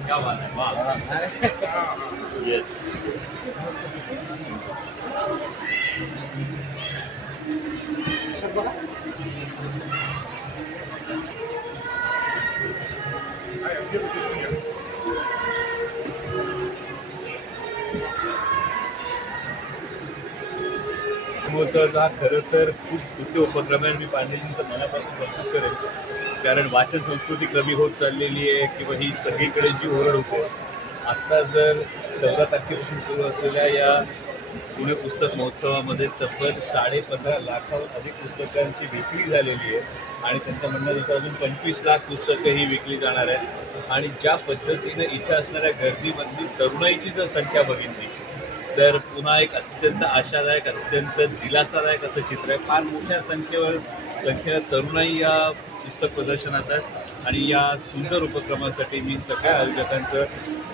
क्या बात है, वाह, यस। हा खरं तर खूप स्तुत्य उपक्रम आहे आणि मी पांडेजींचं मनापासून कौतुक करेन, कारण वाचन संस्कृती कमी होत चाललेली आहे किंवा ही सगळीकडे जी ओरड होते. आत्ता जर 14 तारखेपासून सुरू असलेल्या या पुणे पुस्तक महोत्सवामध्ये तब्बल 15.5 लाखाहून अधिक पुस्तकांची विक्री झालेली आहे आणि त्यांचं म्हणणं जसं अजून 25 लाख पुस्तकं ही विकली जाणार आहेत. आणि ज्या पद्धतीने इथं असणाऱ्या गर्दीमधली तरुणाईची जर संख्या बघितली तर पुन्हा एक अत्यंत आशादायक, अत्यंत दिलासादायक असं चित्र आहे. फार मोठ्या संख्येनं तरुणाई या पुस्तक प्रदर्शनात आहेत आणि या सुंदर उपक्रमासाठी मी सगळ्या आयोजकांचं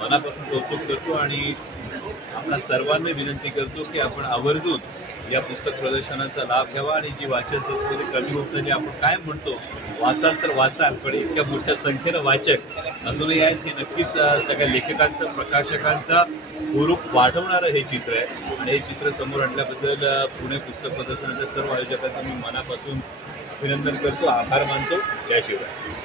मनापासून कौतुक करतो आणि आपल्या सर्वांना विनंती करतो की आपण आवर्जून या पुस्तक प्रदर्शनाचा लाभ घ्यावा आणि जी वाचन संस्कृती कमी होत चालली, आपण काय म्हणतो वाचाल तर वाचाल, पण इतक्या मोठ्या संख्येनं वाचक अजूनही आहेत. हे नक्कीच सगळ्या लेखकांचं, प्रकाशकांचा हुरूप वाढवणारं हे चित्र आहे आणि हे चित्र समोर आणल्याबद्दल पुणे पुस्तक प्रदर्शनाच्या सर्व आयोजकांचं मी मनापासून अभिनंदन करतो, आभार मानतो. जय शिवराय.